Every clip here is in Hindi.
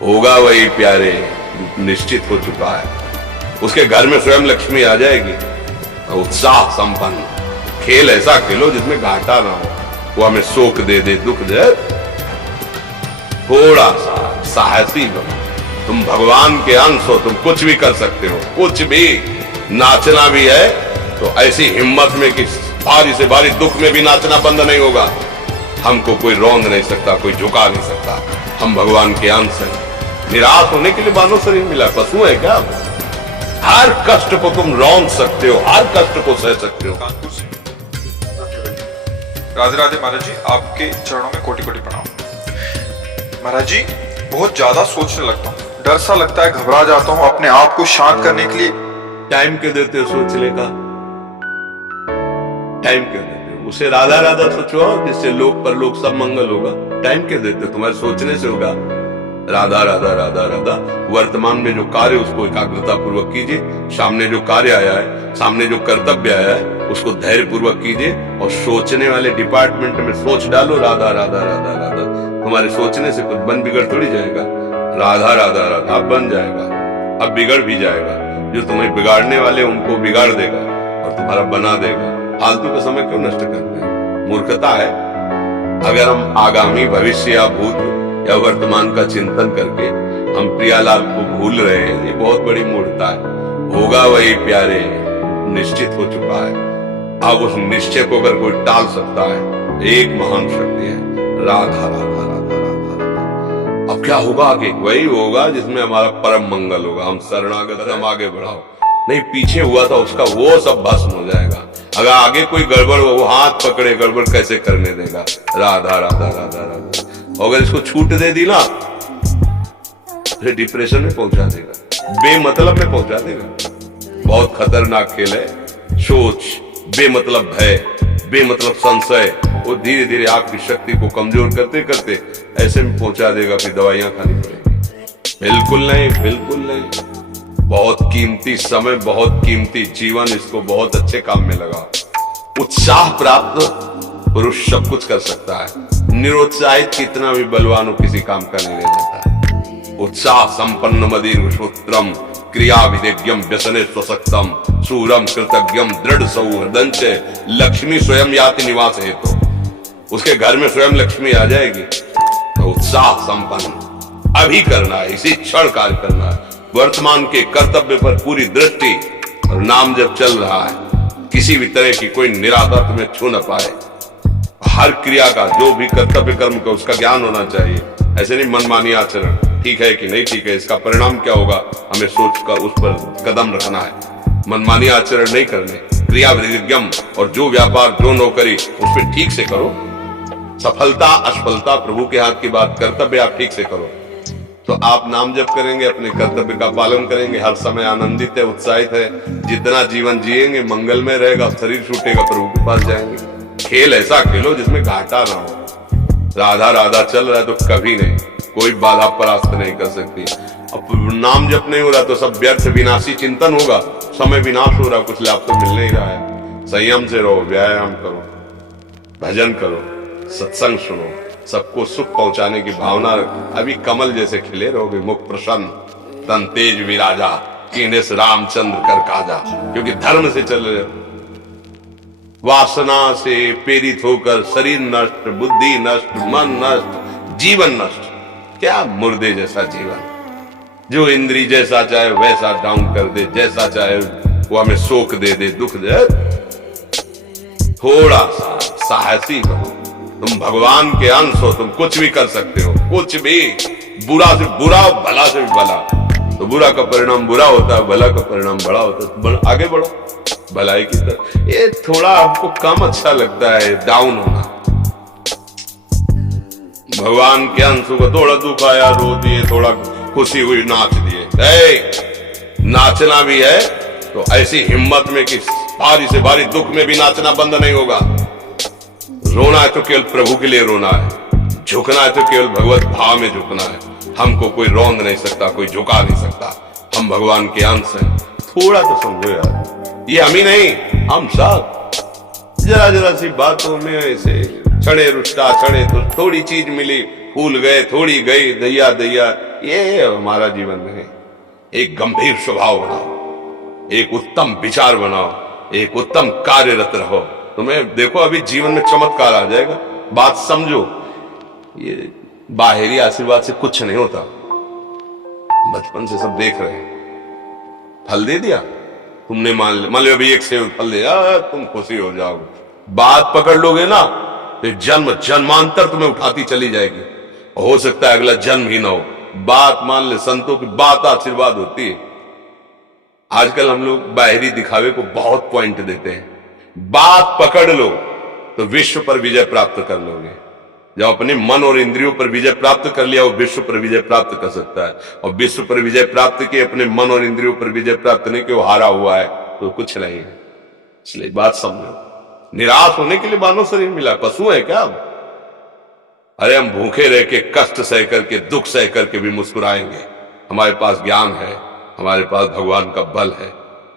होगा वही प्यारे, निश्चित हो चुका है। उसके घर में स्वयं लक्ष्मी आ जाएगी। उत्साह संपन्न खेल ऐसा खेलो जिसमें घाटा ना हो, वो हमें शोक दे दे, दुख दे, थोड़ा सा साहसी बनो। तुम भगवान के अंश हो, तुम कुछ भी कर सकते हो, कुछ भी। नाचना भी है तो ऐसी हिम्मत में कि भारी से भारी दुख में भी नाचना बंद नहीं होगा। हमको कोई रौंद नहीं सकता, कोई झुका नहीं सकता। हम भगवान के अंश हैं। निराश होने के लिए मानव शरीर मिला, पशु है क्या? हर कष्ट को तुम रौंद सकते हो, हर कष्ट को सह सकते हो। कानपुर से राधे राधे महाराज जी, आपके चरणों में कोटि कोटि प्रणाम। महाराज जी, बहुत ज्यादा सोचने लगता हूँ, डर सा लगता है, घबरा जाता हूँ। अपने आप को शांत करने के लिए टाइम क्यों देते हो सोचने का? टाइम क्यों देते हो? उसे राधा राधा सोचो, जिससे लोक परलोक सब मंगल होगा। टाइम क्यों देते हो? तुम्हारे सोचने से होगा। राधा राधा राधा राधा। वर्तमान में जो कार्य उसको एकाग्रता पूर्वक कीजिए। सामने जो कार्य आया है, सामने जो कर्तव्य आया है, उसको धैर्य पूर्वक कीजिए। और सोचने वाले डिपार्टमेंट में सोच डालो राधा राधा राधा राधा। तुम्हारे सोचने से कुछ बन बिगड़ थोड़ी जाएगा। राधा राधा राधा अब बन जाएगा, अब बिगड़ भी जाएगा। जो तुम्हें बिगाड़ने वाले उनको बिगाड़ देगा और तुम्हारा बना देगा। फालतू का समय क्यों नष्ट करते हैं? मूर्खता है। अगर हम आगामी भविष्य या भूत या वर्तमान का चिंतन करके हम प्रियालाल को भूल रहे हैं, ये बहुत बड़ी मूर्खता है। होगा वही प्यारे, निश्चित हो चुका है। अब उस निश्चय को अगर कोई टाल सकता है, एक महान शक्ति है राधा राधा राधा राधा राधा। अब क्या होगा आगे? वही होगा जिसमें हमारा परम मंगल होगा। हम शरणागत, हम आगे बढ़ाओ। नहीं, पीछे हुआ था उसका वो सब भस्म हो जाएगा। अगर आगे कोई गड़बड़ हो, वो हाथ पकड़े, गड़बड़ कैसे करने देगा? राधा राधा राधा राधा। अगर इसको छूट दे दी ना, फिर डिप्रेशन में पहुंचा देगा, बेमतलब में पहुंचा देगा। बहुत खतरनाक खेल है सोच। बेमतलब भय, बेमतलब संशय, वो धीरे धीरे आपकी शक्ति को कमजोर करते करते ऐसे में पहुंचा देगा कि दवाइयां खानी पड़ेगी। बिल्कुल नहीं, बिल्कुल नहीं। बहुत कीमती समय, बहुत कीमती जीवन, इसको बहुत अच्छे काम में लगा। उत्साह प्राप्त पुरुष सब कुछ कर सकता है। निरुत्साहित कितना भी बलवान हो, किसी काम का नहीं रह जाता। उत्साह संपन्न मदीर सूत्रम क्रिया विदेज्ञम व्यसने स्वसक्तम सूरम कृतज्ञम दृढ़ सौहृदंच लक्ष्मी स्वयं याति निवास हेतु। उसके घर में स्वयं लक्ष्मी आ जाएगी। तो उत्साह संपन्न अभी करना है, इसी क्षण कार्य करना है। वर्तमान के कर्तव्य पर पूरी दृष्टि, और नाम जब चल रहा है, किसी भी तरह की कोई निराशा तुम्हें छू न पाए। हर क्रिया का, जो भी कर्तव्य कर्म का, उसका ज्ञान होना चाहिए। ऐसे नहीं मनमानी आचरण, ठीक है कि नहीं ठीक है, इसका परिणाम क्या होगा, हमें सोच कर उस पर कदम रखना है। मनमानी आचरण नहीं करने, क्रिया विधिज्ञम, और जो व्यापार, जो नौकरी, उस पर ठीक से करो। सफलता असफलता प्रभु के हाथ की बात, कर्तव्य आप ठीक से करो तो आप नाम जप करेंगे, अपने कर्तव्य का पालन करेंगे, हर समय आनंदित है, उत्साहित है। जितना जीवन जिएंगे मंगलमय रहेगा, शरीर छूटेगा, प्रभु के पास जाएंगे। खेल ऐसा खेलो जिसमें घाटा ना हो। राधा राधा चल रहा है तो कभी नहीं, कोई बाधा परास्त नहीं कर सकती। अब नाम जप नहीं हो रहा तो सब व्यर्थ विनाशी चिंतन होगा। समय विनाश हो रहा, कुछ लाभ तो मिल नहीं रहा है। संयम से रहो, व्यायाम करो, भजन करो, सत्संग सुनो, सबको सुख पहुंचाने की भावना। अभी कमल जैसे खिले रहोगे, मुख प्रसन्न, तन तेज विराजा, कीने से रामचंद्र कर काजा। क्योंकि धर्म से चल रहे हो। वासना से प्रेरित होकर शरीर नष्ट, बुद्धि नष्ट, मन नष्ट, जीवन नष्ट। क्या मुर्दे जैसा जीवन, जो इंद्री जैसा चाहे वैसा डाउन कर दे, जैसा चाहे वो हमें शोक दे दे, दुख दे। थोड़ा सा साहसी बनो। तुम भगवान के अंश हो, तुम कुछ भी कर सकते हो, कुछ भी। बुरा से बुरा, भला से भी भला। तो बुरा का परिणाम बुरा होता है, भला का परिणाम बड़ा होता है। तो आगे बढ़ो भलाई की तरफ। ये थोड़ा आपको कम अच्छा लगता है डाउन होना। भगवान के अंश को थोड़ा दुख आया, रो दिए, थोड़ा खुशी हुई, नाच दिए। नाचना भी है तो ऐसी हिम्मत में कि भारी से भारी दुख में भी नाचना बंद नहीं होगा। रोना है तो केवल प्रभु के लिए रोना है, झुकना है तो केवल भगवत भाव में झुकना है। हमको कोई रौंद नहीं सकता, कोई झुका नहीं सकता। हम भगवान के अंश हैं। थोड़ा तो समझो यार, ये हम ही नहीं, हम सब। जरा जरा सी बातों में ऐसे क्षणे रुष्टा, क्षणे तो थोड़ी चीज मिली, फूल गए, थोड़ी गई, दैया दैया, ये हमारा जीवन नहीं। एक गंभीर स्वभाव बनाओ, एक उत्तम विचार बनाओ, एक उत्तम कार्यरत रहो। तुम्हें देखो अभी जीवन में चमत्कार आ जाएगा। बात समझो, ये बाहरी आशीर्वाद से कुछ नहीं होता। बचपन से सब देख रहे हैं। फल दे दिया तुमने, मान लो अभी एक सेब फल दिया, तुम खुशी हो जाओगे। बात पकड़ लोगे ना तो जन्म जन्मांतर तुम्हें उठाती चली जाएगी। हो सकता है अगला जन्म ही ना हो। बात मान ले, संतों की बात आशीर्वाद होती है। आजकल हम लोग बाहरी दिखावे को बहुत पॉइंट देते हैं। बात पकड़ लो तो विश्व पर विजय प्राप्त कर लोगे। जब अपने मन और इंद्रियों पर विजय प्राप्त कर लिया, वो विश्व पर विजय प्राप्त कर सकता है। और विश्व पर विजय प्राप्त किए, अपने मन और इंद्रियों पर विजय प्राप्त नहीं किया, वो हारा हुआ है तो कुछ नहीं है। इसलिए बात समझो, निराश होने के लिए मानव शरीर मिला, पशु है क्या हम? अरे हम भूखे रह के, कष्ट सह करके, दुख सह करके भी मुस्कुराएंगे। हमारे पास ज्ञान है, हमारे पास भगवान का बल है।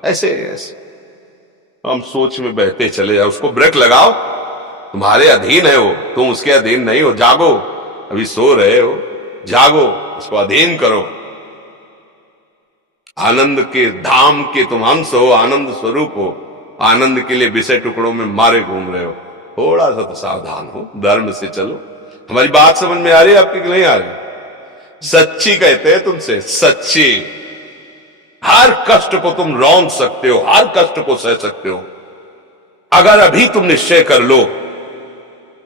ऐसे हम सोच में बहते चले जाओ। उसको ब्रेक लगाओ, तुम्हारे अधीन है वो, तुम उसके अधीन नहीं हो। जागो, अभी सो रहे हो, जागो, उसको अधीन करो। आनंद के धाम के तुम अंश हो, आनंद स्वरूप हो। आनंद के लिए विषय टुकड़ों में मारे घूम रहे हो। थोड़ा सा तो सावधान हो, धर्म से चलो। हमारी बात समझ में आ रही है आपकी कि नहीं आ रही? सच्ची कहते हैं तुमसे, सच्ची। हर कष्ट को तुम रौंद सकते हो, हर कष्ट को सह सकते हो। अगर अभी तुम निश्चय कर लो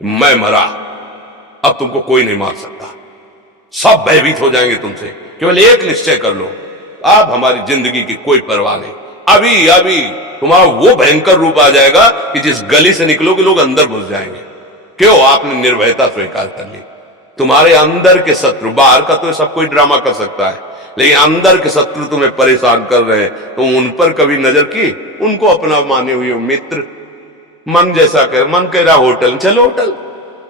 मैं मरा, अब तुमको कोई नहीं मार सकता। सब भयभीत हो जाएंगे तुमसे। केवल एक निश्चय कर लो, अब हमारी जिंदगी की कोई परवाह नहीं। अभी अभी तुम्हारा वो भयंकर रूप आ जाएगा कि जिस गली से निकलोगे लोग अंदर घुस जाएंगे। क्यों? आपने निर्भयता स्वीकार कर ली। तुम्हारे अंदर के शत्रु, बाहर का तो सब कोई ड्रामा कर सकता है, लेकिन अंदर के शत्रु तुम्हें परेशान कर रहे हैं। तुम उन पर कभी नजर की? उनको अपना माने हुए मित्र। मन जैसा कह, मन कह रहा होटल चलो होटल,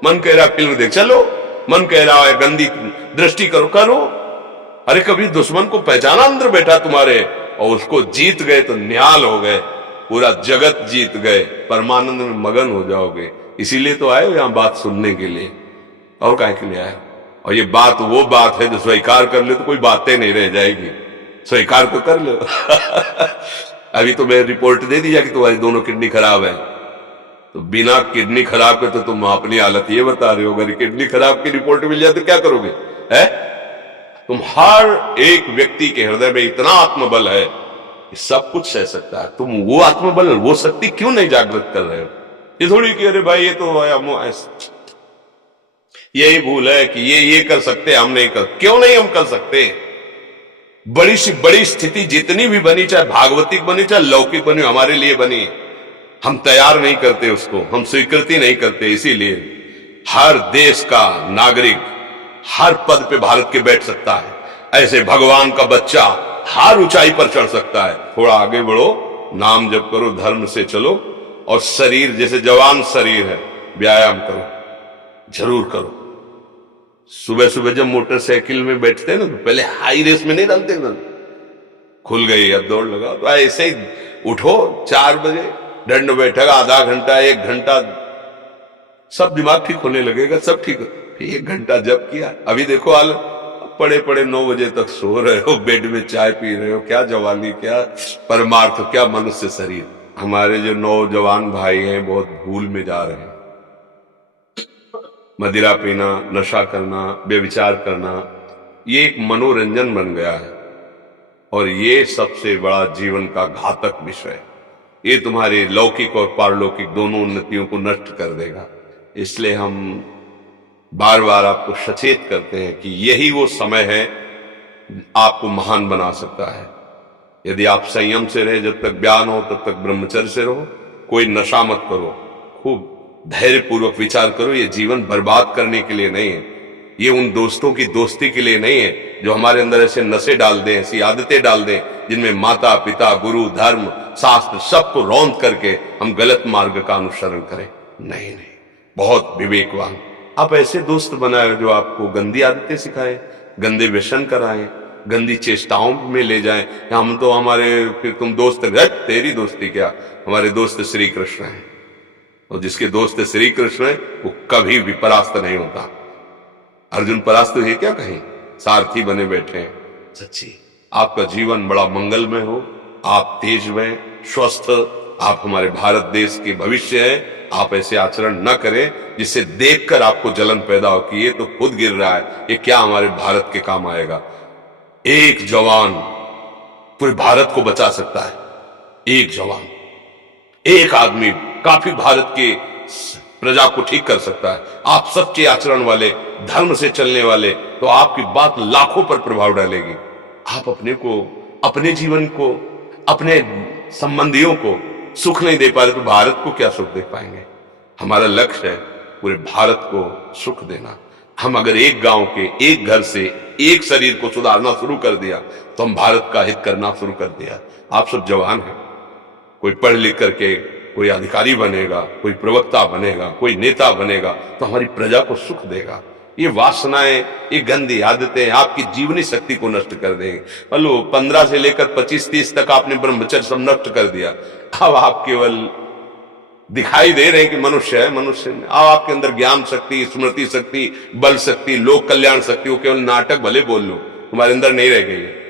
मन कह रहा फिल्म देख चलो, मन कह रहा है गंदी दृष्टि करो करो। अरे कभी दुश्मन को पहचाना अंदर बैठा तुम्हारे, और उसको जीत गए तो निहाल हो गए, पूरा जगत जीत गए, परमानंद में मगन हो जाओगे। इसीलिए तो आए हो यहां बात सुनने के लिए, और काहे के लिए आए? और ये बात वो बात है जो स्वीकार कर ले तो कोई बातें नहीं रह जाएगी। स्वीकार तो कर लो। अभी तो मैं रिपोर्ट दे दी कि तुम्हारी दोनों किडनी खराब है, तो बिना किडनी खराब के तो तुम अपनी हालत ये बता रहे हो। अगर किडनी खराब की रिपोर्ट मिल जाए तो क्या करोगे? है तुम हर एक व्यक्ति के हृदय में इतना आत्मबल है कि सब कुछ सह सकता है। तुम वो आत्मबल, वो शक्ति क्यों नहीं जागृत कर रहे हो? ये थोड़ी कि अरे भाई ये तो यही भूल है कि ये कर सकते, हम नहीं कर। क्यों नहीं हम कर सकते? बड़ी सी बड़ी स्थिति जितनी भी बनी, चाहे भागवतिक बनी चाहे लौकिक बनी, हमारे लिए बनी, हम तैयार नहीं करते उसको, हम स्वीकृति नहीं करते। इसीलिए हर देश का नागरिक हर पद पे भारत के बैठ सकता है। ऐसे भगवान का बच्चा हर ऊंचाई पर चढ़ सकता है। थोड़ा आगे बढ़ो, नाम जप करो, धर्म से चलो, और शरीर जैसे जवान शरीर है, व्यायाम करो, जरूर करो। सुबह सुबह जब मोटरसाइकिल में बैठते हैं ना तो पहले हाई रेस में नहीं डालते ना, खुल गई अब दौड़ लगाओ, तो ऐसे ही उठो 4 बजे, दंड बैठक आधा घंटा 1 घंटा, सब दिमाग ठीक होने लगेगा, सब ठीक। फिर 1 घंटा जब किया, अभी देखो हाल, पड़े पड़े 9 बजे तक सो रहे हो, बेड में चाय पी रहे हो। क्या जवानी, क्या परमार्थ, क्या मनुष्य शरीर। हमारे जो नौजवान भाई हैं बहुत भूल में जा रहे हैं। मदिरा पीना, नशा करना, व्यभिचार करना, ये एक मनोरंजन बन गया है, और ये सबसे बड़ा जीवन का घातक विषय है। ये तुम्हारी लौकिक और पारलौकिक दोनों उन्नतियों को नष्ट कर देगा। इसलिए हम बार बार आपको सचेत करते हैं कि यही वो समय है आपको महान बना सकता है। यदि आप संयम से रहे, जब तक ज्ञान हो तब तक ब्रह्मचर्य से रहो, कोई नशा मत करो, खूब धैर्य पूर्वक विचार करो। ये जीवन बर्बाद करने के लिए नहीं है, ये उन दोस्तों की दोस्ती के लिए नहीं है जो हमारे अंदर ऐसे नशे डाल दें, ऐसी आदतें डाल दें जिनमें माता पिता, गुरु, धर्म, शास्त्र सबको रौंद करके हम गलत मार्ग का अनुसरण करें। नहीं नहीं, बहुत विवेकवान आप ऐसे दोस्त बनाए जो आपको गंदी आदतें सिखाएं, गंदे व्यसन कराएं, गंदी चेष्टाओं में ले जाएं। हम तो हमारे, फिर तुम दोस्त, तेरी दोस्ती क्या, हमारे दोस्त श्री कृष्ण हैं, और जिसके दोस्त श्री कृष्ण है वो कभी भी परास्त नहीं होता। अर्जुन परास्त हुए क्या कहें, सारथी बने बैठे हैं। सच्ची आपका जीवन बड़ा मंगलमय हो, आप तेजमय स्वस्थ, आप हमारे भारत देश के भविष्य हैं। आप ऐसे आचरण न करें जिससे देखकर आपको जलन पैदा हो कि ये तो खुद गिर रहा है, ये क्या हमारे भारत के काम आएगा। एक जवान पूरे भारत को बचा सकता है, एक जवान, एक आदमी काफी भारत के प्रजा को ठीक कर सकता है। आप सच्चे आचरण वाले, धर्म से चलने वाले, तो आपकी बात लाखों पर प्रभाव डालेगी। आप अपने को, अपने जीवन को, अपने संबंधियों को सुख नहीं दे पा रहे तो भारत को क्या सुख दे पाएंगे। हमारा लक्ष्य है पूरे भारत को सुख देना। हम अगर एक गांव के, एक घर से, एक शरीर को सुधारना शुरू कर दिया तो हम भारत का हित करना शुरू कर दिया। आप सब जवान हैं, कोई पढ़ लिख करके कोई अधिकारी बनेगा, कोई प्रवक्ता बनेगा, कोई नेता बनेगा तो हमारी प्रजा को सुख देगा। ये वासनाएं, ये गंदी आदतें आपकी जीवनी शक्ति को नष्ट कर देंगे। बोलो 15 से लेकर 25-30 तक आपने ब्रह्मचर्य सब नष्ट कर दिया, अब आप केवल दिखाई दे रहे हैं कि मनुष्य है, मनुष्य में अब आपके अंदर ज्ञान शक्ति, स्मृति शक्ति, बल शक्ति, लोक कल्याण शक्ति, वो केवल नाटक भले बोल लो, तुम्हारे अंदर नहीं रह गई है।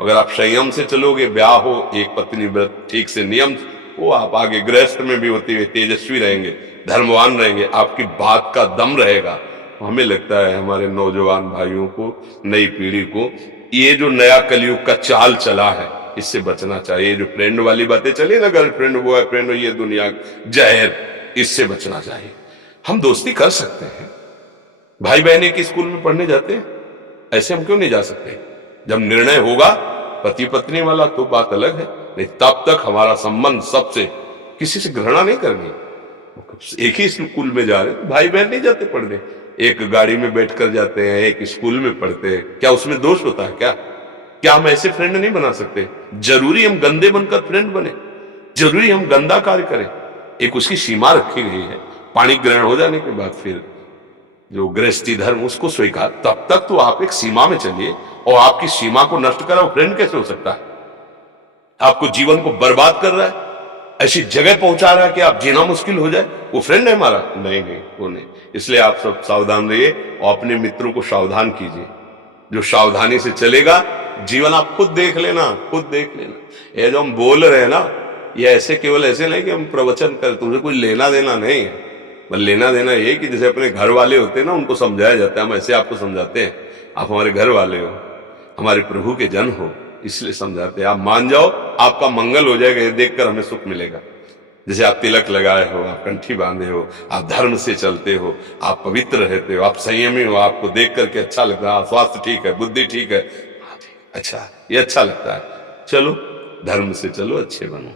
अगर आप संयम से चलोगे, ब्याह हो, एक पत्नी व्रत ठीक से नियम, वो आप आगे गृहस्थ में भी होते हुए तेजस्वी रहेंगे, धर्मवान रहेंगे, आपकी बात का दम रहेगा। हमें लगता है हमारे नौजवान भाइयों को, नई पीढ़ी को, ये जो नया कलयुग का चाल चला है इससे बचना चाहिए। जो फ्रेंड वाली बातें चली ना, गर्लफ्रेंड बॉयफ्रेंड, ये दुनिया जहर, इससे बचना चाहिए। हम दोस्ती कर सकते हैं, भाई बहन एक स्कूल में पढ़ने जाते हैं, ऐसे हम क्यों नहीं जा सकते। जब निर्णय होगा पति पत्नी वाला तो बात अलग है, नहीं तब तक हमारा संबंध सबसे, किसी से घृणा नहीं करनी। एक ही स्कूल में जा रहे, भाई बहन नहीं जाते पढ़ने, एक गाड़ी में बैठकर जाते हैं, एक स्कूल में पढ़ते हैं, क्या उसमें दोष होता है क्या? क्या हम ऐसे फ्रेंड नहीं बना सकते? जरूरी हम गंदे बनकर फ्रेंड बने? जरूरी हम गंदा कार्य करें? एक उसकी सीमा रखी गई है। पाणी ग्रहण हो जाने के बाद फिर जो गृहस्थी धर्म उसको स्वीकार, तब तक तो आप एक सीमा में चलिए, और आपकी सीमा को नष्ट करा वो फ्रेंड कैसे हो सकता है? आपको जीवन को बर्बाद कर रहा है, ऐसी जगह पहुंचा रहा है कि आप जीना मुश्किल हो जाए, वो फ्रेंड है हमारा? नहीं नहीं, वो नहीं। इसलिए आप सब सावधान रहिए और अपने मित्रों को सावधान कीजिए। जो सावधानी से चलेगा, जीवन आप खुद देख लेना, खुद देख लेना। ये जो हम बोल रहे हैं ना, ये ऐसे केवल ऐसे नहीं कि हम प्रवचन कर, तुमसे कोई लेना देना नहीं है। बस लेना देना ये कि जैसे अपने घर वाले होते हैं ना, उनको समझाया जाता है, हम ऐसे आपको समझाते हैं। आप हमारे घर वाले हो, हमारे प्रभु के जन हो, इसलिए समझाते हैं। आप मान जाओ, आपका मंगल हो जाएगा, ये देखकर हमें सुख मिलेगा। जैसे आप तिलक लगाए हो, आप कंठी बांधे हो, आप धर्म से चलते हो, आप पवित्र रहते हो, आप संयमी हो, आपको देख करके अच्छा लगता है, स्वास्थ्य ठीक है, बुद्धि ठीक है, अच्छा, ये अच्छा लगता है। चलो धर्म से चलो, अच्छे बनो।